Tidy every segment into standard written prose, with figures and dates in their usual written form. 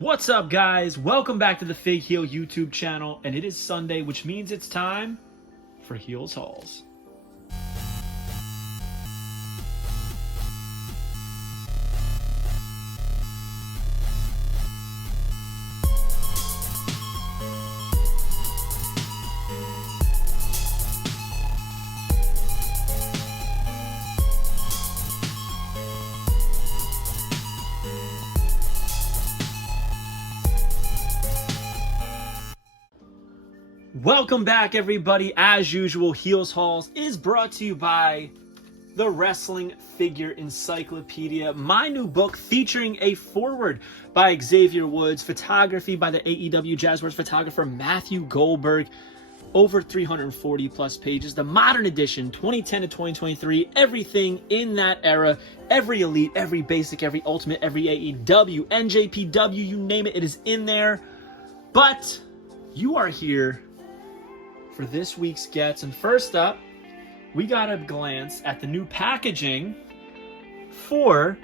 What's up, guys? Welcome back to the Fig Heel YouTube channel, and it is Sunday, which means it's time for Heels Hauls. Welcome back, everybody. As usual, Heels Hauls is brought to you by the Wrestling Figure Encyclopedia, my new book featuring a foreword by Xavier Woods, photography by the AEW Jazzwares photographer Matthew Goldberg, over 340 plus pages, the modern edition 2010 to 2023, everything in that era, every elite, every basic, every ultimate, every AEW, NJPW, you name it, it is in there. But you are here for this week's gets, and first up, we got a glance at the new packaging for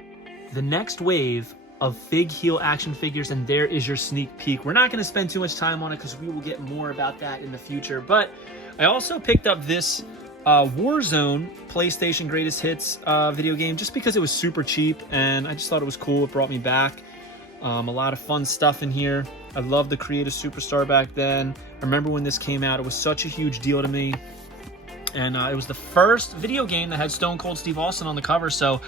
the next wave of Fig Heel action figures, and there is your sneak peek. We're not going to spend too much time on it because we will get more about that in the future, but I also picked up this Warzone PlayStation Greatest Hits video game just because it was super cheap, and I just thought it was cool. It brought me back. A lot of fun stuff in here. I loved the Creative Superstar back then. I remember when this came out, it was such a huge deal to me. And it was the first video game that had Stone Cold Steve Austin on the cover. So,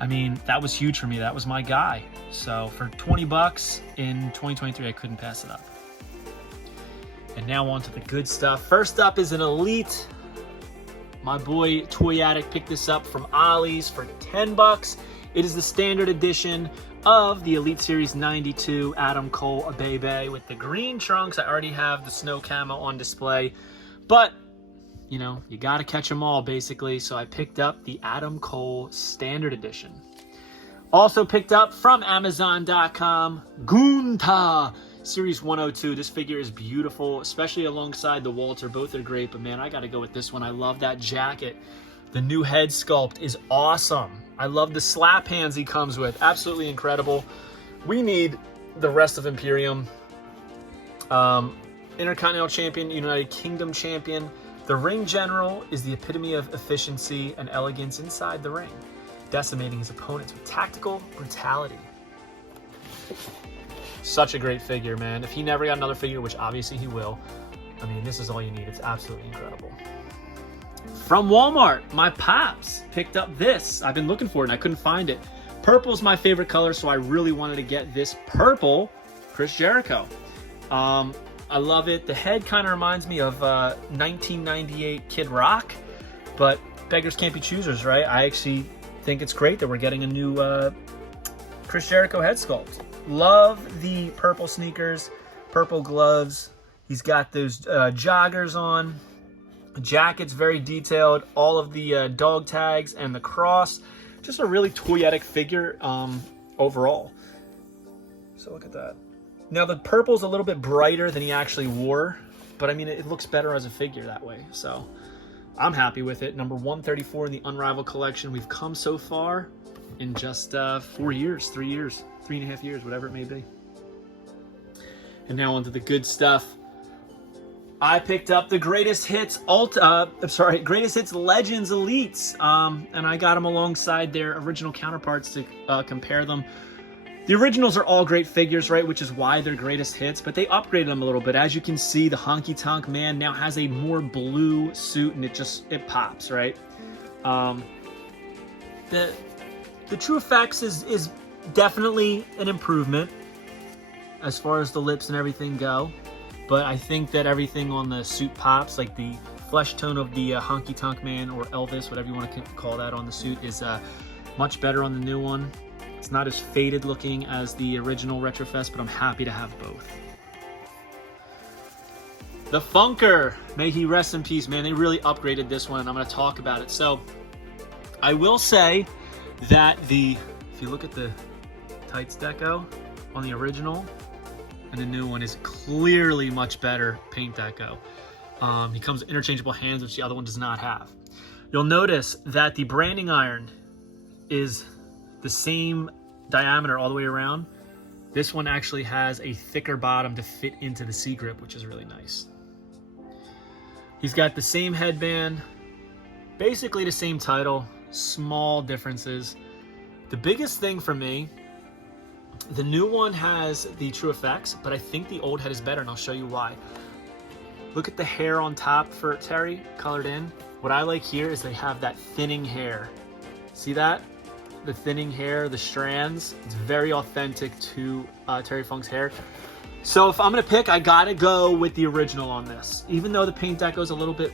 I mean, that was huge for me. That was my guy. So for 20 bucks in 2023, I couldn't pass it up. And now on to the good stuff. First up is an Elite. My boy Toy Addict picked this up from Ollie's for 10 bucks. It is the standard edition of the Elite Series 92 Adam Cole Abebe with the green trunks. I already have the snow camo on display, but you know, you got to catch them all basically. So I picked up the Adam Cole standard edition. Also picked up from Amazon.com, Gunta Series 102. This figure is beautiful, especially alongside the Walter. Both are great, but man, I got to go with this one. I love that jacket. The new head sculpt is awesome. I love the slap hands he comes with. Absolutely incredible. We need the rest of Imperium. Intercontinental Champion, United Kingdom Champion. The Ring General is the epitome of efficiency and elegance inside the ring, decimating his opponents with tactical brutality. Such a great figure, man. If he never got another figure, which obviously he will, I mean, this is all you need. It's absolutely incredible. From Walmart, my pops picked up this. I've been looking for it and I couldn't find it. Purple is my favorite color, so I really wanted to get this purple Chris Jericho. I love it. The head kind of reminds me of 1998 Kid Rock, but beggars can't be choosers, right? I actually think it's great that we're getting a new Chris Jericho head sculpt. Love the purple sneakers, purple gloves. He's got those joggers on. The jacket's very detailed. All of the dog tags and the cross. Just a really toyetic figure overall. So look at that. Now the purple's a little bit brighter than he actually wore, but I mean, it looks better as a figure that way. So I'm happy with it. Number 134 in the Unrivaled collection. We've come so far in just 4 years, 3 years, 3.5 years, whatever it may be. And now onto the good stuff. I picked up the Greatest Hits Greatest Hits Legends Elites, and I got them alongside their original counterparts to compare them. The originals are all great figures, right, which is why they're Greatest Hits, but they upgraded them a little bit. As you can see, the Honky Tonk Man now has a more blue suit, and it pops, right? The True Effects is definitely an improvement as far as the lips and everything go. But I think that everything on the suit pops, like the flesh tone of the Honky Tonk Man or Elvis, whatever you want to call that on the suit, is much better on the new one. It's not as faded looking as the original Retrofest, but I'm happy to have both. The Funker, may he rest in peace, man. They really upgraded this one, and I'm going to talk about it. So I will say that if you look at the tights deco on the original, and the new one is clearly much better paint deco. He comes with interchangeable hands, which the other one does not have. You'll notice that the branding iron is the same diameter all the way around This one actually has a thicker bottom to fit into the C grip, which is really nice. He's got the same headband, basically the same title, small differences. The biggest thing for me, the new one has the true effects, but I think the old head is better, and I'll show you why. Look at the hair on top for Terry, colored in. What I like here is they have that thinning hair. See that? The thinning hair, the strands. It's very authentic to Terry Funk's hair. So if I'm gonna pick, I gotta go with the original on this. Even though the paint deco is a little bit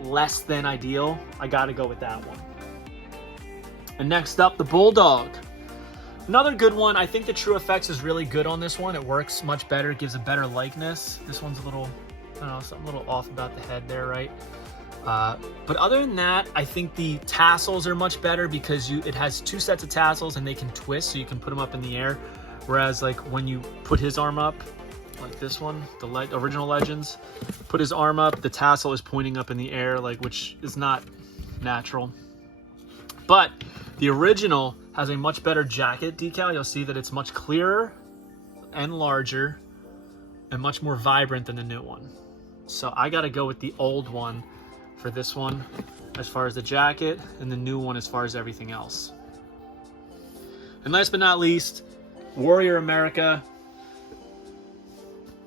less than ideal, I gotta go with that one. And next up, the Bulldog. Another good one. I think the True Effects is really good on this one. It works much better, gives a better likeness. This one's a little, I don't know, something a little off about the head there, right? But other than that, I think the tassels are much better because it has 2 sets of tassels and they can twist, so you can put them up in the air. Whereas like when you put his arm up, like this one, the original Legends, put his arm up, the tassel is pointing up in the air, like, which is not natural. But the original has a much better jacket decal. You'll see that it's much clearer and larger and much more vibrant than the new one. So I gotta go with the old one for this one as far as the jacket, and the new one as far as everything else. And last but not least, Warrior America.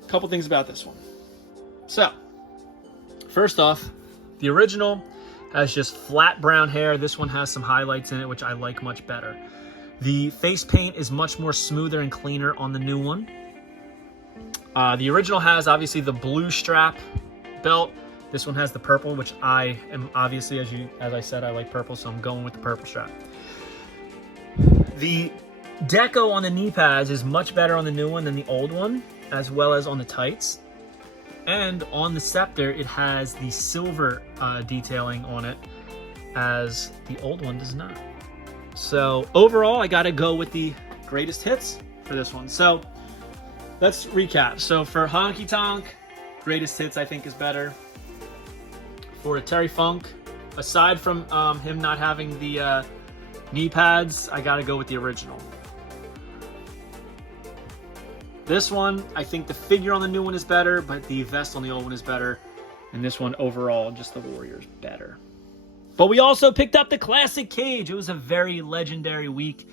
A couple things about this one. So, first off, the original has just flat brown hair. This one has some highlights in it, which I like much better. The face paint is much more smoother and cleaner on the new one. The original has obviously the blue strap belt. This one has the purple, which I am obviously, as I said, I like purple, so I'm going with the purple strap. The deco on the knee pads is much better on the new one than the old one, as well as on the tights. And on the scepter, it has the silver detailing on it, as the old one does not. So overall, I gotta go with the greatest hits for this one. So let's recap. So for Honky Tonk, greatest hits I think is better. For Terry Funk, aside from him not having the knee pads, I gotta go with the original. This one, I think the figure on the new one is better, but the vest on the old one is better. And this one overall, just the Warrior's better. But we also picked up the classic cage. It was a very legendary week.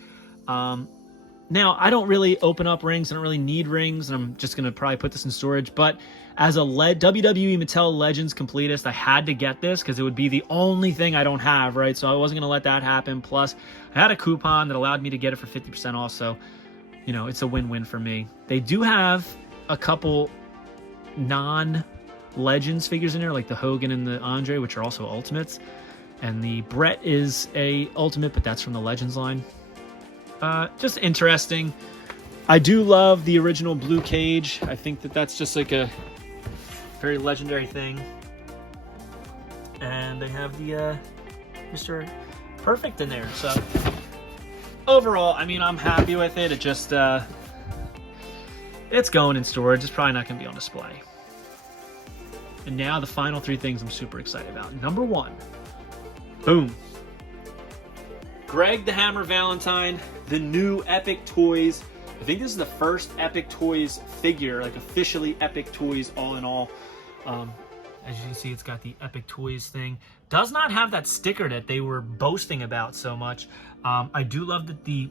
Now, I don't really open up rings. I don't really need rings, and I'm just going to probably put this in storage. But as a WWE Mattel Legends completist, I had to get this because it would be the only thing I don't have, right? So I wasn't going to let that happen. Plus, I had a coupon that allowed me to get it for 50% off. So, you know, it's a win-win for me. They do have a couple non-Legends figures in there, like the Hogan and the Andre, which are also Ultimates. And the Brett is a Ultimate, but that's from the Legends line. Just interesting. I do love the original blue cage. I think that that's just like a very legendary thing. And they have the Mr. Perfect in there. So overall, I mean, I'm happy with it. It just it's going in storage. It's probably not going to be on display. And now the final 3 things I'm super excited about. Number 1, boom. Greg the Hammer Valentine, the new Epic Toys. I think this is the first Epic Toys figure, like officially Epic Toys all in all. As you can see, it's got the Epic Toys thing. Does not have that sticker that they were boasting about so much. I do love that the,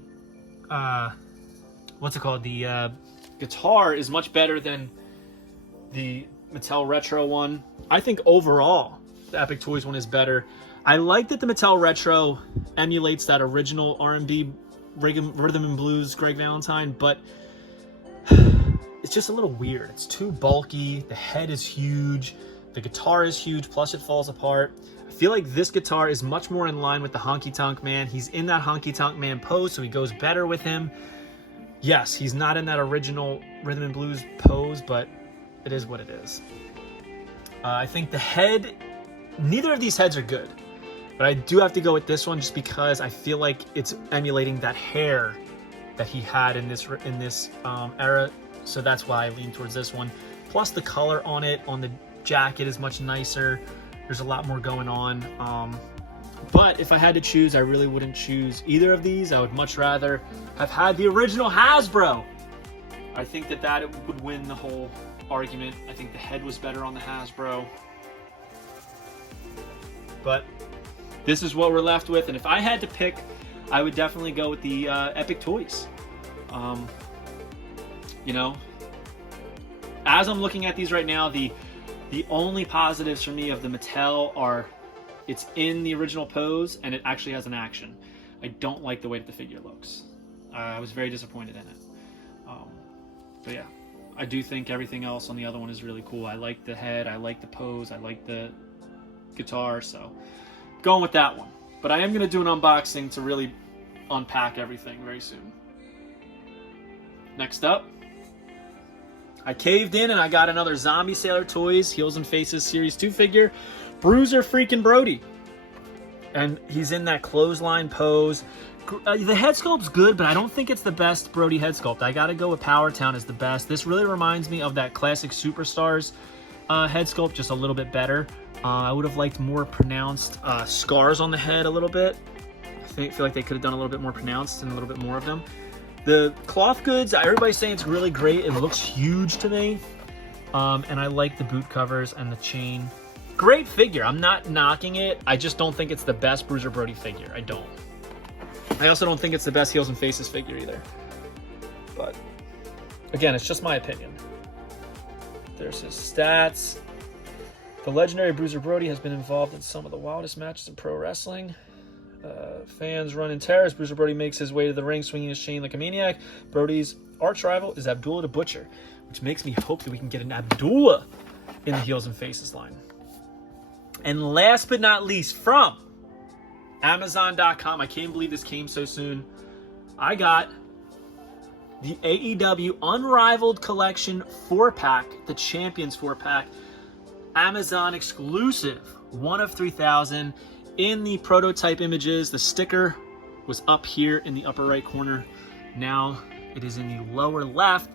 what's it called? The guitar is much better than the Mattel Retro one. I think overall, the Epic Toys one is better. I like that the Mattel Retro emulates that original R&B Rhythm and Blues Greg Valentine, but it's just a little weird. It's too bulky. The head is huge. The guitar is huge, plus it falls apart. I feel like this guitar is much more in line with the Honky Tonk Man. He's in that Honky Tonk Man pose, so he goes better with him. Yes, he's not in that original Rhythm and Blues pose, but it is what it is. I think the head, neither of these heads are good. But I do have to go with this one just because I feel like it's emulating that hair that he had in this era. So that's why I lean towards this one. Plus the color on it, on the jacket, is much nicer. There's a lot more going on. But if I had to choose, I really wouldn't choose either of these. I would much rather have had the original Hasbro. I think that it would win the whole argument. I think the head was better on the Hasbro. But this is what we're left with, and if I had to pick, I would definitely go with the Epic Toys. You know, as I'm looking at these right now, the only positives for me of the Mattel are it's in the original pose and it actually has an action. I don't like the way that the figure looks. I was very disappointed in it. But yeah, I do think everything else on the other one is really cool. I like the head, I like the pose, I like the guitar, so going with that one. But I am going to do an unboxing to really unpack everything very soon. Next up, I caved in and I got another Zombie Sailor Toys Heels and Faces Series 2 figure, Bruiser freaking Brody. And he's in that clothesline pose. The head sculpt's good, but I don't think it's the best Brody head sculpt. I gotta go with Power Town as the best. This really reminds me of that classic Superstars head sculpt, just a little bit better. I would have liked more pronounced scars on the head a little bit. I feel like they could have done a little bit more pronounced and a little bit more of them. The cloth goods, everybody's saying it's really great. It looks huge to me. And I like the boot covers and the chain. Great figure. I'm not knocking it. I just don't think it's the best Bruiser Brody figure. I don't. I also don't think it's the best Heels and Faces figure either. But again, it's just my opinion. There's his stats. The legendary Bruiser Brody has been involved in some of the wildest matches in pro wrestling. Fans run in terror as Bruiser Brody makes his way to the ring, swinging his chain like a maniac. Brody's arch rival is Abdullah the Butcher, which makes me hope that we can get an Abdullah in the Heels and Faces line. And last but not least, from Amazon.com, I can't believe this came so soon. I got the AEW Unrivaled Collection 4-pack, the Champions 4-pack, Amazon exclusive, 1 of 3,000. In the prototype images, the sticker was up here in the upper right corner. Now it is in the lower left.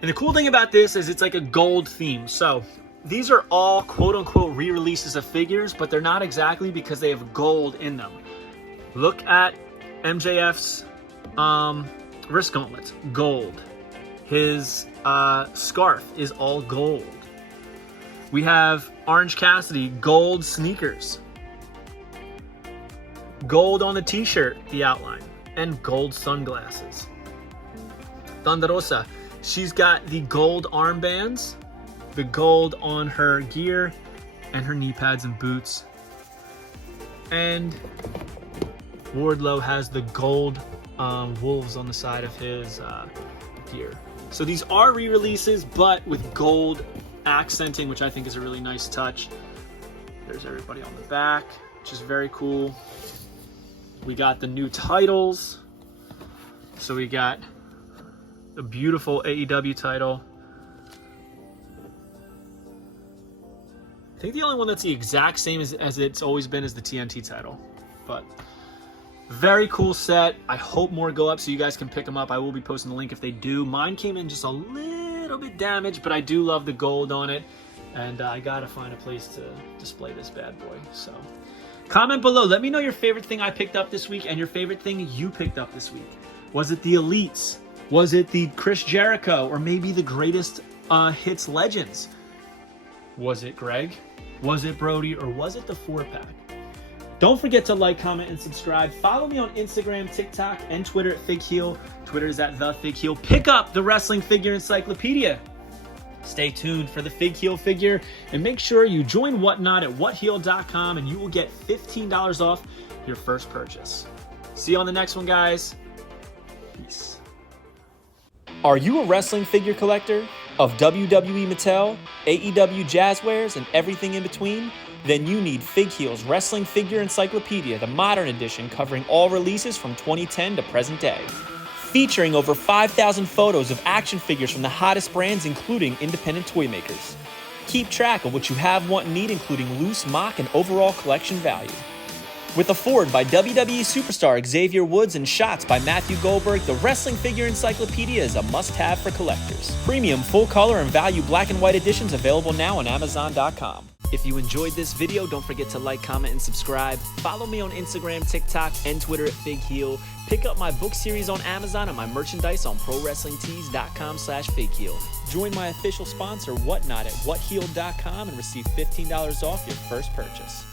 And the cool thing about this is it's like a gold theme. So these are all quote-unquote re-releases of figures, but they're not exactly because they have gold in them. Look at MJF's wrist gauntlets, gold. His scarf is all gold. We have Orange Cassidy, gold sneakers. Gold on the t-shirt, the outline, and gold sunglasses. Thunder Rosa, she's got the gold armbands, the gold on her gear, and her knee pads and boots. And Wardlow has the gold wolves on the side of his gear. So these are re-releases, but with gold accenting, which I think is a really nice touch. There's everybody on the back, which is very cool. We got the new titles. So we got a beautiful AEW title. I think the only one that's the exact same as it's always been is the TNT title. But very cool set. I hope more go up so you guys can pick them up. I will be posting the link if they do. Mine came in just a little bit damaged, but I do love the gold on it. And I gotta find a place to display this bad boy. So comment below. Let me know your favorite thing I picked up this week and your favorite thing you picked up this week. Was it the Elites? Was it the Chris Jericho? Or maybe the Greatest Hits Legends? Was it Greg? Was it Brody? Or was it the 4-pack? Don't forget to like, comment, and subscribe. Follow me on Instagram, TikTok, and Twitter at FigHeel. Twitter is at TheFigHeel. Pick up the Wrestling Figure Encyclopedia. Stay tuned for the FigHeel figure, and make sure you join Whatnot at whatheel.com, and you will get $15 off your first purchase. See you on the next one, guys. Peace. Are you a wrestling figure collector of WWE Mattel, AEW Jazzwares, and everything in between? Then you need FigHeel's Wrestling Figure Encyclopedia, the modern edition covering all releases from 2010 to present day. Featuring over 5,000 photos of action figures from the hottest brands, including independent toy makers. Keep track of what you have, want, and need, including loose, mock, and overall collection value. With a forward by WWE superstar Xavier Woods and shots by Matthew Goldberg, the Wrestling Figure Encyclopedia is a must-have for collectors. Premium, full-color, and value black and white editions available now on Amazon.com. If you enjoyed this video, don't forget to like, comment, and subscribe. Follow me on Instagram, TikTok, and Twitter at FigHeel. Pick up my book series on Amazon and my merchandise on ProWrestlingTees.com/FakeHeel. Join my official sponsor, Whatnot, at WhatHealed.com and receive $15 off your first purchase.